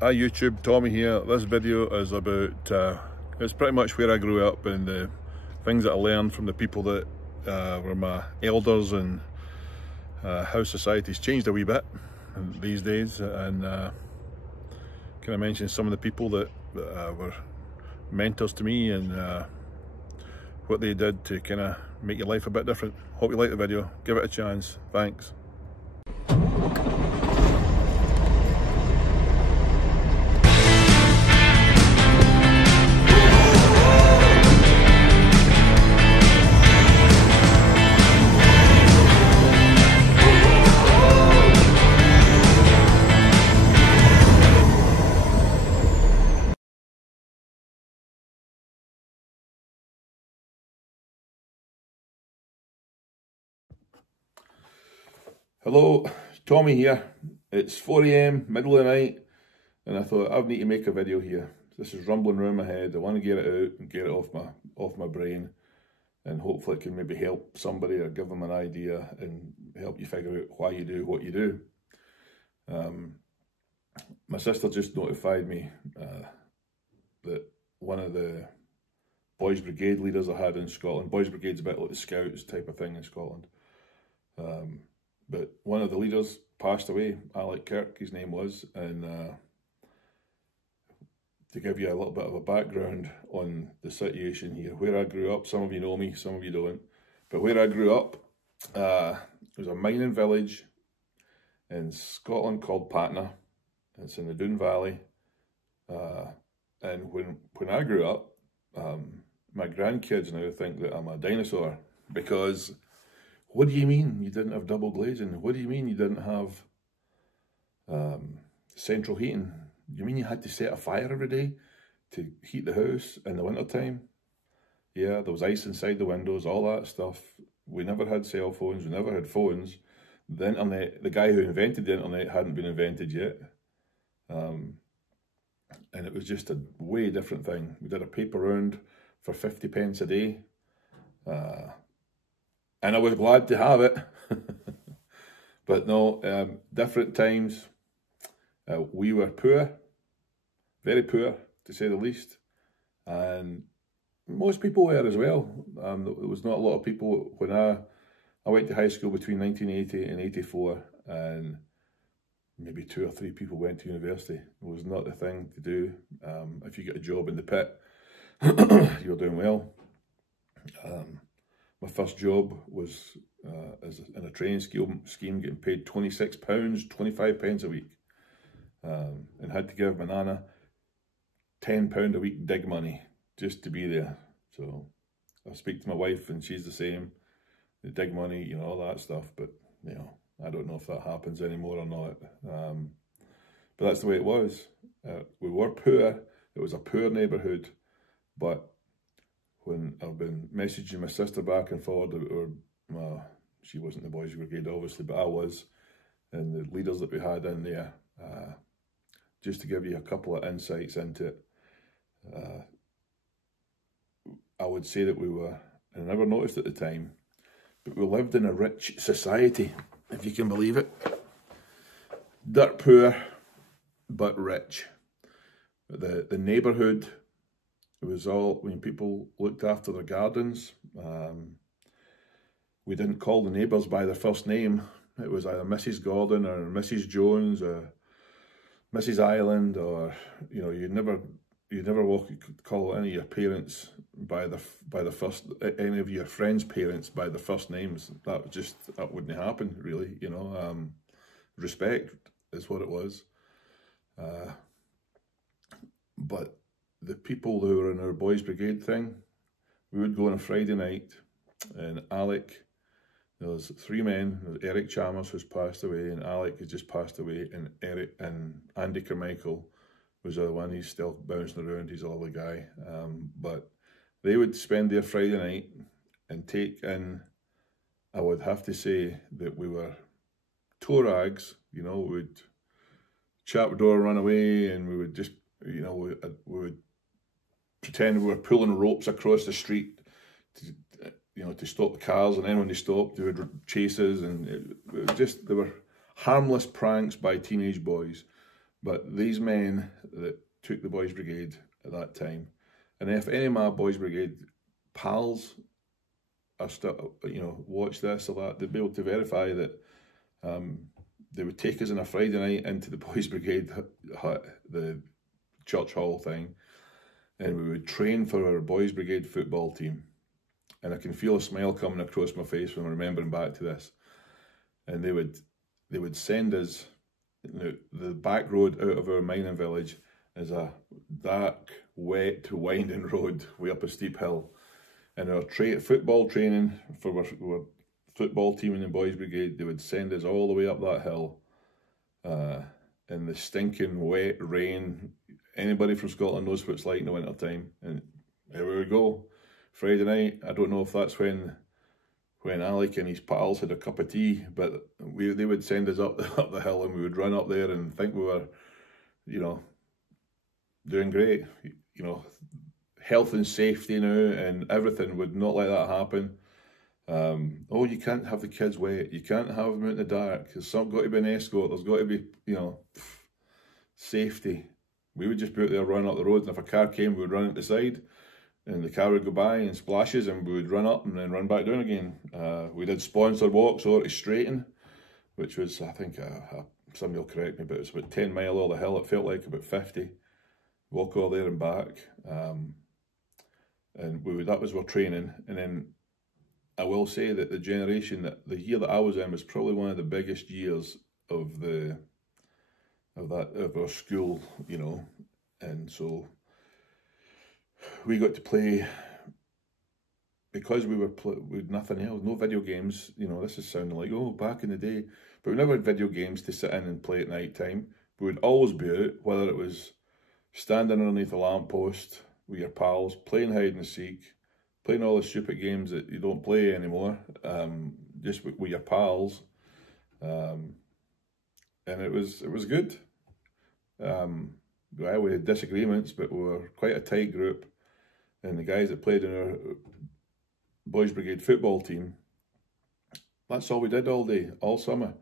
Hi YouTube, Tommy here. This video is about, it's pretty much where I grew up and the things that I learned from the people that were my elders, and how society's changed a wee bit these days, and can I mention some of the people that were mentors to me and what they did to kind of make your life a bit different. Hope you like the video, give it a chance, thanks. Hello, Tommy here. It's 4 AM, middle of the night, and I thought I need to make a video here. This is rumbling around my head. I want to get it out and get it off my brain, and hopefully it can maybe help somebody or give them an idea and help you figure out why you do what you do. My sister just notified me that one of the Boys Brigade leaders I had in Scotland, Boys Brigade's a bit like the Scouts type of thing in Scotland, but one of the leaders passed away, Kirk, his name was, and to give you a little bit of a background on the situation here, where I grew up, some of you know me, some of you don't, but where I grew up, it was a mining village in Scotland called Patna. It's in the Doon Valley, and when I grew up, my grandkids now think that I'm a dinosaur, because what do you mean you didn't have double glazing? What do you mean you didn't have central heating? You mean you had to set a fire every day to heat the house in the winter time? Yeah, there was ice inside the windows, all that stuff. We never had cell phones, we never had phones. The internet, the guy who invented the internet hadn't been invented yet. And it was just a way different thing. We did a paper round for 50 pence a day. And I was glad to have it. But no, different times. We were poor, very poor to say the least. And most people were as well. There was not a lot of people when I went to high school between 1980 and 84, and maybe 2 or 3 people went to university. It was not the thing to do. If you get a job in the pit, you're doing well. My first job was in a training scheme, getting paid £26, 25 pence a week, and had to give my nana £10 a week dig money just to be there. So I speak to my wife and she's the same, the dig money, you know, all that stuff. But you know, I don't know if that happens anymore or not. But that's the way it was. We were poor. It was a poor neighbourhood, but when I've been messaging my sister back and forward, or she wasn't the Boys Brigade obviously, but I was, and the leaders that we had in there, just to give you a couple of insights into it, I would say that we were, and I never noticed at the time, but we lived in a rich society, if you can believe it. Dirt poor, but rich. The neighbourhood, it was all, when people looked after their gardens, we didn't call the neighbours by their first name. It was either Mrs. Gordon or Mrs. Jones or Mrs. Island, or, you know, you'd never call any of your parents by the first, any of your friends' parents by their first names. That wouldn't happen, really, you know. Respect is what it was. But the people who were in our Boys Brigade thing, we would go on a Friday night, and Alec, there was 3 men. There was Eric Chalmers, who's passed away, and Alec has just passed away, and Andy Carmichael was the other one. He's still bouncing around, he's a lovely guy. But they would spend their Friday night and take in, I would have to say that we were toe rags, you know. We would chap the door, run away, and we would just, you know, we would pretend we were pulling ropes across the street to, you know, to stop the cars, and then when they stopped, they would chase us, and it was just, they were harmless pranks by teenage boys. But these men that took the Boys Brigade at that time, and if any of my Boys Brigade pals are still, watch this or that, they'd be able to verify that they would take us on a Friday night into the Boys Brigade hut, the church hall thing, and we would train for our Boys Brigade football team. And I can feel a smile coming across my face when I'm remembering back to this. And they would send us, the back road out of our mining village is a dark, wet, winding road way up a steep hill. And our football training for our football team in the Boys Brigade, they would send us all the way up that hill in the stinking wet rain. Anybody from Scotland knows what it's like in the winter time. And here we would go. Friday night, I don't know if that's when Alec and his pals had a cup of tea, but they would send us up the hill, and we would run up there and think we were, doing great. Health and safety now and everything would not let that happen. Oh, you can't have the kids wet. You can't have them out in the dark. There's got to be an escort. There's got to be, safety. We would just be out there running up the road, and if a car came, we would run at the side, and the car would go by and splashes, and we would run up and then run back down again. We did sponsored walks over to Straighton, which was, I think, somebody will correct me, but it was about 10 mile over the hill. It felt like about 50. Walk all there and back. And that was our training. And then I will say that the year that I was in was probably one of the biggest years of our school, and so we got to play, because we with nothing else, no video games. This is sounding like, oh, back in the day, but we never had video games to sit in and play at night time. We would always be out, whether it was standing underneath a lamppost with your pals, playing hide and seek, playing all the stupid games that you don't play anymore, just with your pals, and it was good. We had disagreements, but we were quite a tight group, and the guys that played in our Boys Brigade football team, that's all we did all day, all summer.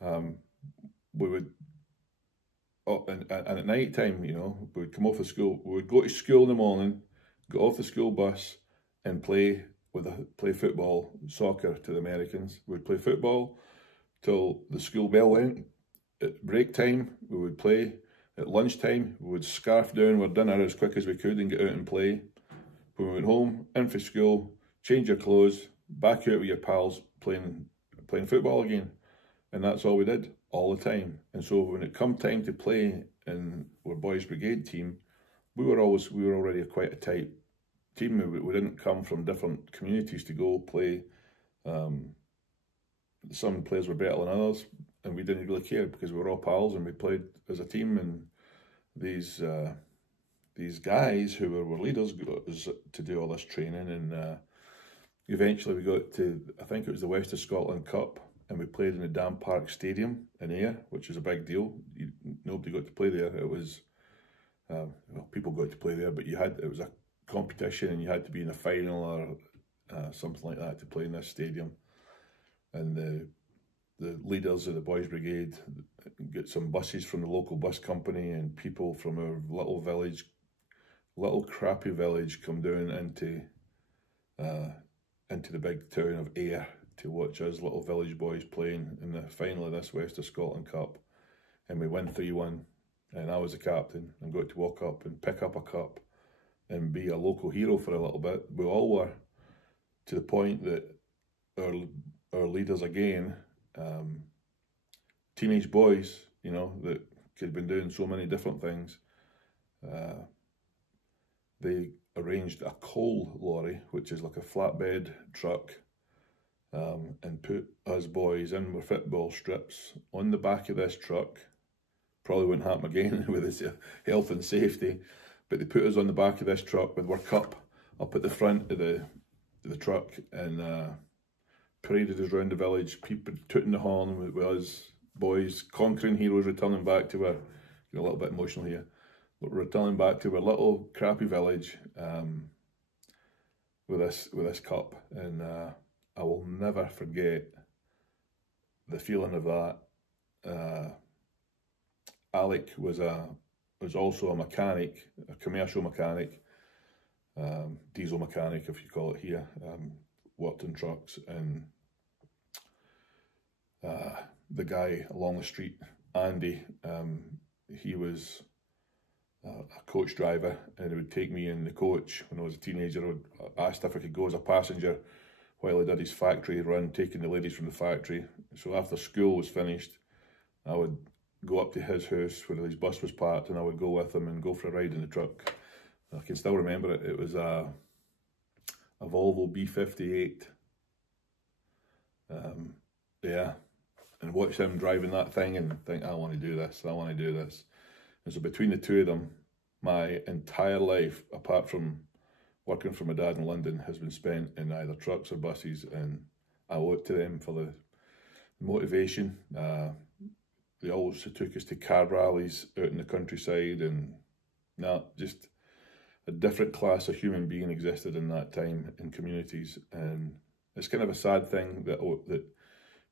We would, and at night time, we would come off of school, we would go to school in the morning, get off the school bus, and play football, soccer to the Americans. We'd play football till the school bell went. At break time, we would play. At lunchtime, we would scarf down our dinner as quick as we could and get out and play. When we went home, in for school, change your clothes, back out with your pals, playing football again. And that's all we did, all the time. And so when it come time to play in our Boys Brigade team, we were already quite a tight team. We didn't come from different communities to go play. Some players were better than others, and we didn't really care because we were all pals and we played as a team. And these guys who were leaders got us to do all this training, and eventually we got to, I think it was the West of Scotland Cup, and we played in the Dam Park Stadium in Ayr, which is a big deal. Nobody got to play there. It was, people got to play there, but it was a competition, and you had to be in a final or something like that to play in this stadium. And the leaders of the Boys Brigade get some buses from the local bus company, and people from our little crappy village come down into the big town of Ayr to watch us little village boys playing in the final of this West of Scotland Cup. And we win 3-1, and I was the captain and got to walk up and pick up a cup and be a local hero for a little bit. We all were, to the point that our leaders again, teenage boys, that had been doing so many different things, they arranged a coal lorry, which is like a flatbed truck, and put us boys in with football strips on the back of this truck. Probably wouldn't happen again with this health and safety, but they put us on the back of this truck with our cup up at the front of the truck, and paraded us around the village, people tooting the horn with us boys, conquering heroes, returning back to our, a little bit emotional here, but returning back to our little crappy village with this cup. And I will never forget the feeling of that. Alec was also a mechanic, a commercial mechanic, diesel mechanic, if you call it here. Worked in trucks, and the guy along the street, Andy, he was a coach driver, and he would take me in the coach when I was a teenager. I asked if I could go as a passenger while he did his factory run, taking the ladies from the factory. So after school was finished, I would go up to his house where his bus was parked, and I would go with him and go for a ride in the truck. I can still remember it. It was a Volvo B58. Yeah, and watch him driving that thing and think, I want to do this, I want to do this. And so between the two of them, my entire life, apart from working for my dad in London, has been spent in either trucks or buses, and I owe it to them for the motivation. They always took us to car rallies out in the countryside, and just a different class of human being existed in that time in communities. And it's kind of a sad thing that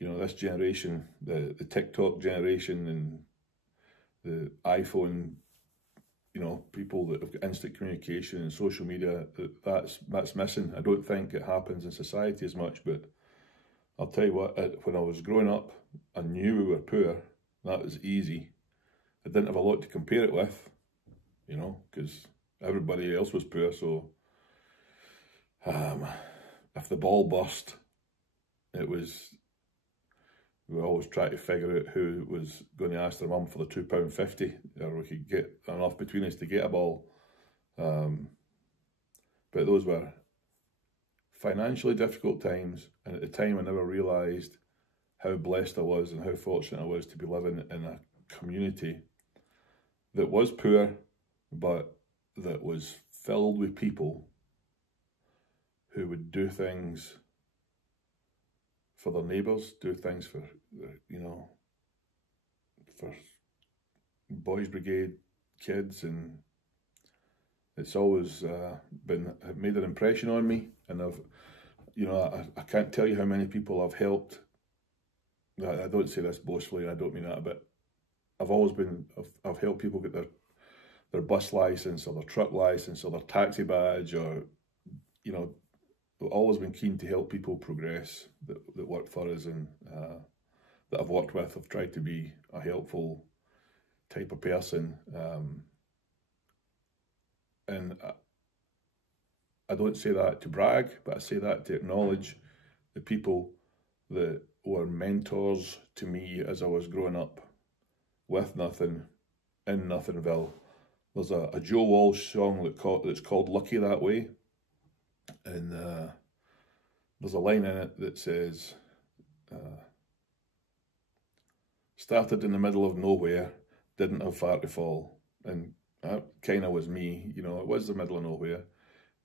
you know, this generation, the TikTok generation and the iPhone, you know, people that have got instant communication and social media, that's missing. I don't think it happens in society as much, but I'll tell you what, when I was growing up, I knew we were poor. That was easy. I didn't have a lot to compare it with, you know, because everybody else was poor. So if the ball burst, we always try to figure out who was going to ask their mum for the £2.50, or we could get enough between us to get a ball. But those were financially difficult times, and at the time I never realised how blessed I was and how fortunate I was to be living in a community that was poor, but that was filled with people who would do things for their neighbours, do things for, you know, for Boys Brigade kids, and it's always made an impression on me. And I can't tell you how many people I've helped. I don't say this boastfully, and I don't mean that, but I've helped people get their bus license or their truck license or their taxi badge, or, you know, I've always been keen to help people progress that work for us, and that I've worked with. I've tried to be a helpful type of person, and I don't say that to brag, but I say that to acknowledge the people that were mentors to me as I was growing up with nothing in Nothingville. There's a Joe Walsh song that's called Lucky That Way, and there's a line in it that says, started in the middle of nowhere, didn't have far to fall. And that kind of was me, you know. It was the middle of nowhere,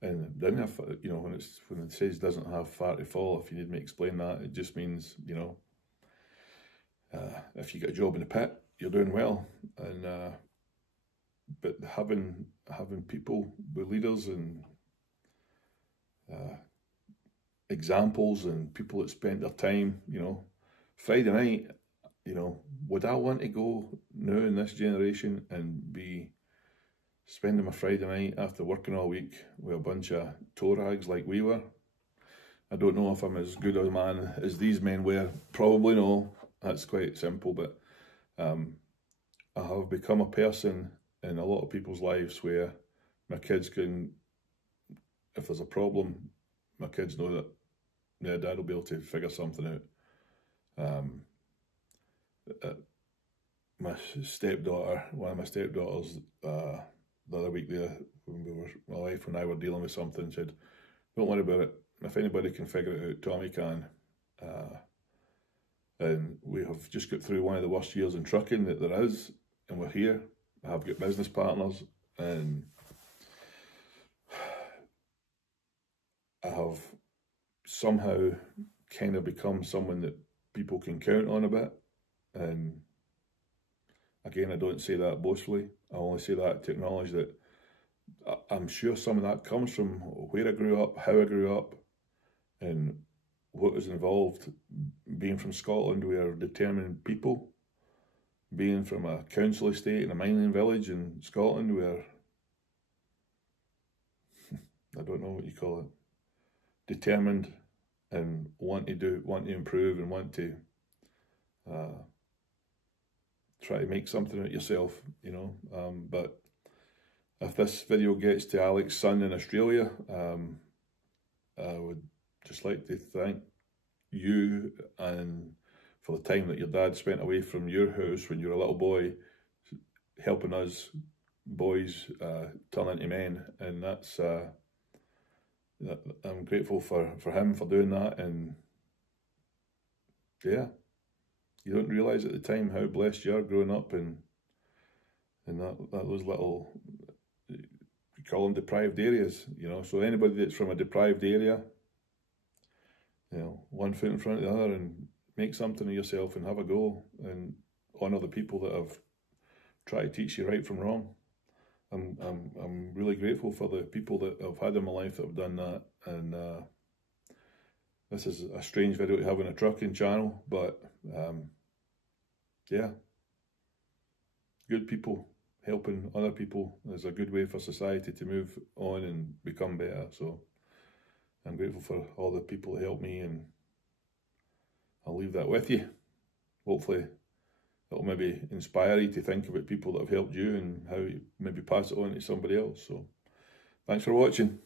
and didn't have, you know, when it says doesn't have far to fall, if you need me to explain that, it just means, you know, if you get a job in the pit, you're doing well. And but having people with leaders and examples and people that spent their time, you know, Friday night, you know, would I want to go now in this generation and be spending my Friday night after working all week with a bunch of toe rags like we were? I don't know if I'm as good a man as these men were. Probably no. That's quite simple, but I have become a person in a lot of people's lives where my kids can, if there's a problem, my kids know that, yeah, Dad will be able to figure something out. My stepdaughter, one of my stepdaughters, the other week there, my wife and I were dealing with something, said, don't worry about it. If anybody can figure it out, Tommy can. And we have just got through one of the worst years in trucking that there is, and we're here. I have got business partners, and I have somehow kind of become someone that people can count on a bit. And again, I don't say that boastfully. I only say that to acknowledge that I'm sure some of that comes from where I grew up, how I grew up, and what was involved. Being from Scotland, we are determined people. being from a council estate in a mining village in Scotland where, I don't know what you call it, determined and want to improve and want to try to make something out of yourself, you know. But if this video gets to Alex's son in Australia, I would just like to thank you and for the time that your dad spent away from your house when you were a little boy, helping us boys turn into men. And that's I'm grateful for him for doing that. And yeah, you don't realise at the time how blessed you are growing up in those little, we call them deprived areas, you know. So anybody that's from a deprived area, you know, one foot in front of the other, and make something of yourself and have a go and honour the people that have tried to teach you right from wrong. I'm really grateful for the people that I've had in my life that have done that. And this is a strange video to have on a trucking channel, but yeah, good people helping other people is a good way for society to move on and become better. So I'm grateful for all the people that helped me, and I'll leave that with you. Hopefully it'll maybe inspire you to think about people that have helped you and how you maybe pass it on to somebody else. So thanks for watching.